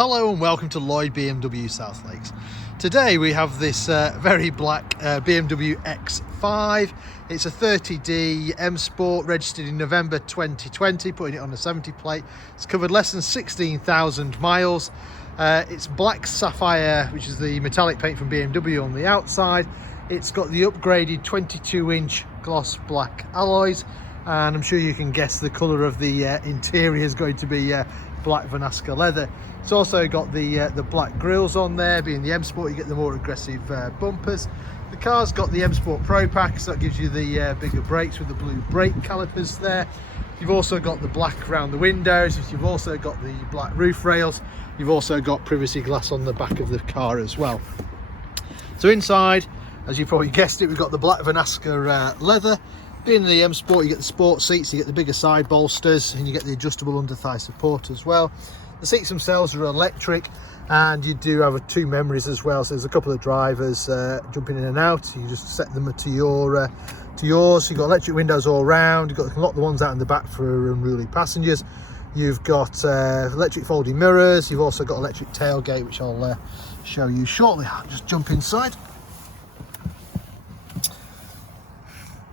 Hello and welcome to Lloyd BMW South Lakes. Today we have this very black BMW X5. It's a 30D M Sport, registered in November 2020, putting it on a 70 plate. It's covered less than 16,000 miles. It's Black Sapphire, which is the metallic paint from BMW on the outside. It's got the upgraded 22-inch gloss black alloys, and I'm sure you can guess the colour of the interior is going to be Black Vernasca Leather. It's also got the black grills on there. Being the M Sport, you get the more aggressive bumpers. The car's got the M Sport Pro Pack, so that gives you the bigger brakes with the blue brake calipers there. You've also got the black around the windows. You've also got the black roof rails. You've also got privacy glass on the back of the car as well. So inside, as you probably guessed it, we've got the Black Vernasca leather. Being the M Sport, you get the sport seats, you get the bigger side bolsters, and you get the adjustable under thigh support as well. The seats themselves are electric, and you do have two memories as well. So there's a couple of drivers jumping in and out. You just set them to yours. You've got electric windows all round. You can lock the ones out in the back for unruly passengers. You've got electric folding mirrors. You've also got electric tailgate, which I'll show you shortly. I'll just jump inside.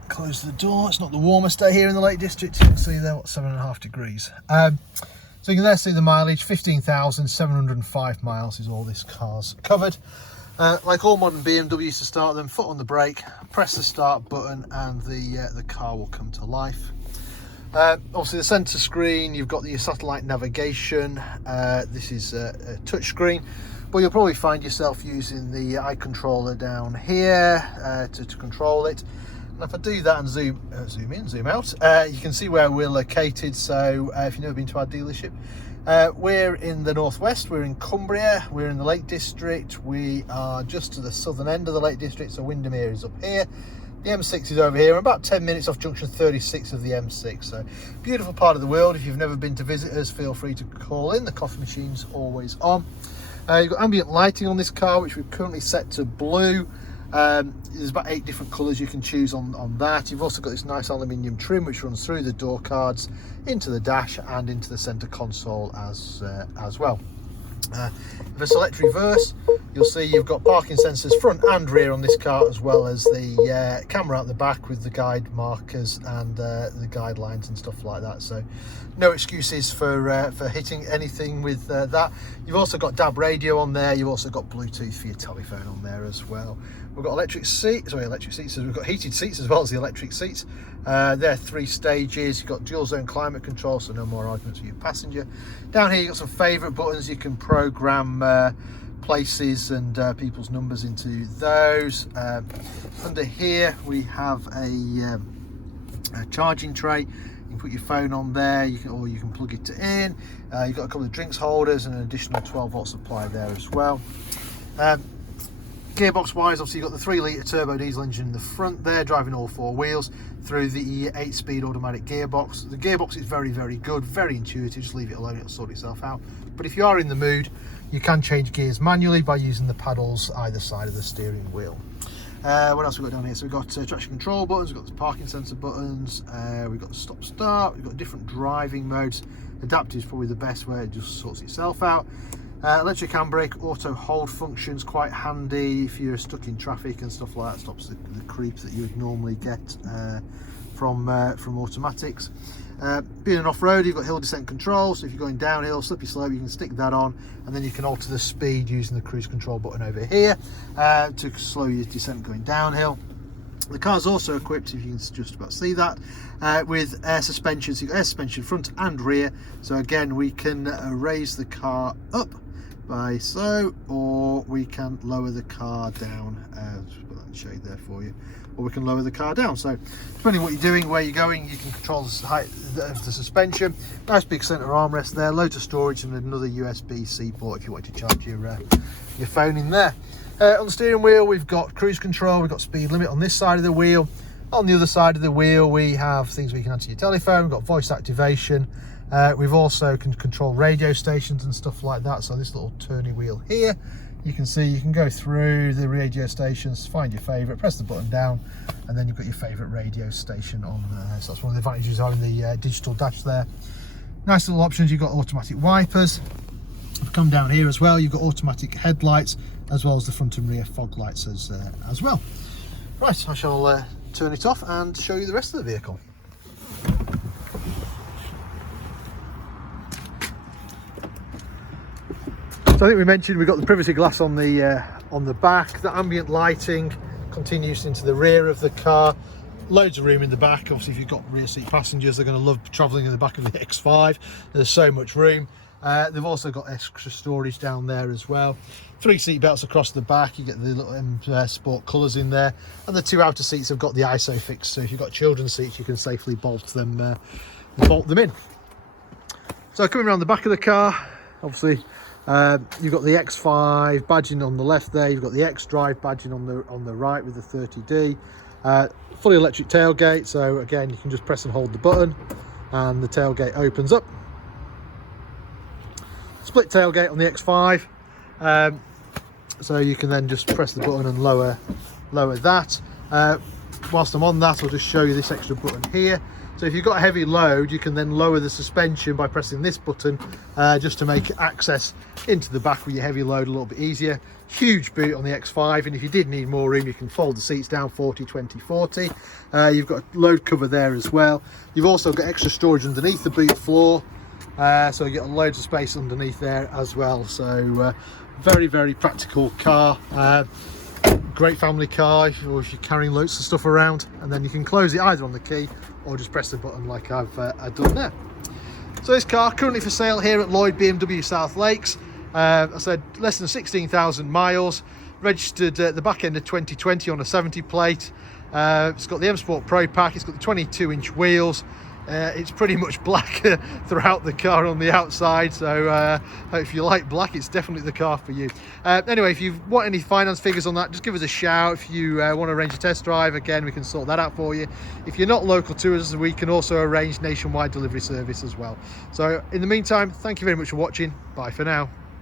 Close the door. It's not the warmest day here in the Lake District. You can see there, what, 7.5 degrees. So you can there see the mileage, 15,705 miles is all this car's covered. Like all modern BMWs, to start them, foot on the brake, press the start button, and the car will come to life. Obviously the centre screen, you've got your satellite navigation. This is a touch screen, but you'll probably find yourself using the eye controller down here to control it. And if I do that and zoom in, zoom out, you can see where we're located. So if you've never been to our dealership, we're in the northwest, we're in Cumbria, we're in the Lake District. We are just to the southern end of the Lake District, so Windermere is up here. The M6 is over here, about 10 minutes off junction 36 of the M6. So beautiful part of the world. If you've never been to visit us, feel free to call in. The coffee machine's always on. You've got ambient lighting on this car, which we've currently set to blue. There's about 8 different colours you can choose on that. You've also got this nice aluminium trim which runs through the door cards, into the dash and into the centre console as well. If I select reverse, you'll see you've got parking sensors front and rear on this car, as well as the camera out the back with the guide markers and the guidelines and stuff like that. So no excuses for hitting anything with that. You've also got DAB radio on there. You've also got Bluetooth for your telephone on there as well. We've got electric seats. We've got heated seats as well as the electric seats. They're 3 stages. You've got dual zone climate control, so no more arguments for your passenger. Down here you've got some favourite buttons. You can program places and people's numbers into those. Under here we have a charging tray. You can put your phone on there, or you can plug it in. You've got a couple of drinks holders and an additional 12-volt supply there as well. Gearbox wise, obviously you've got the 3-litre turbo diesel engine in the front there, driving all 4 wheels through the 8-speed automatic gearbox. The gearbox is very, very good, very intuitive. Just leave it alone, it'll sort itself out. But if you are in the mood, you can change gears manually by using the paddles either side of the steering wheel. What else we've got down here? So we've got traction control buttons, we've got the parking sensor buttons, we've got the stop start, we've got different driving modes. Adaptive is probably the best, where it just sorts itself out. Electric handbrake, auto hold functions, quite handy if you're stuck in traffic and stuff like that. Stops the creep that you would normally get from automatics. Being an off-road, you've got hill descent control, so if you're going downhill, slippy slope, you can stick that on, and then you can alter the speed using the cruise control button over here to slow your descent going downhill. The car's also equipped, if you can just about see that, with air suspension. So you've got air suspension front and rear. So again, we can raise the car up by so, or we can lower the car down. Just put that in shade there for you. Or we can lower the car down. So depending on what you're doing, where you're going, you can control the height of the suspension. Nice big centre armrest there, loads of storage, and another USB-C port if you want to charge your phone in there. On the steering wheel, we've got cruise control, we've got speed limit on this side of the wheel. On the other side of the wheel, we have things where you can answer your telephone, we've got voice activation. We've also can control radio stations and stuff like that. So this little turny wheel here, you can see you can go through the radio stations, find your favourite, press the button down, and then you've got your favourite radio station on there. So that's one of the advantages of having the digital dash there. Nice little options. You've got automatic wipers. I've come down here as well, you've got automatic headlights as well as the front and rear fog lights as well. Right, I shall turn it off and show you the rest of the vehicle. So I think we mentioned we've got the privacy glass on the back. The ambient lighting continues into the rear of the car. Loads of room in the back. Obviously, if you've got rear seat passengers, they're going to love travelling in the back of the X5. There's so much room. They've also got extra storage down there as well. 3 seat belts across the back. You get the little M Sport colours in there, and the 2 outer seats have got the ISOFIX. So if you've got children's seats, you can safely bolt them in. So coming around the back of the car, obviously. You've got the X5 badging on the left there, you've got the xDrive badging on the right with the 30D. Fully electric tailgate, so again you can just press and hold the button and the tailgate opens up. Split tailgate on the X5, so you can then just press the button and lower that. Whilst I'm on that, I'll just show you this extra button here. So if you've got a heavy load, you can then lower the suspension by pressing this button, just to make access into the back with your heavy load a little bit easier. Huge boot on the X5, and if you did need more room, you can fold the seats down 40, 20, 40. You've got a load cover there as well. You've also got extra storage underneath the boot floor, so you get loads of space underneath there as well. So very, very practical car. Great family car if you're carrying loads of stuff around, and then you can close it either on the key or just press the button like I've done there. So this car currently for sale here at Lloyd BMW South Lakes. I said less than 16,000 miles, registered at the back end of 2020 on a 70 plate. It's got the M Sport Pro Pack, it's got the 22-inch wheels. It's pretty much black throughout the car on the outside, so if you like black, it's definitely the car for you. Anyway, if you want any finance figures on that, just give us a shout. If you want to arrange a test drive, again, we can sort that out for you. If you're not local to us, we can also arrange nationwide delivery service as well. So in the meantime, thank you very much for watching. Bye for now.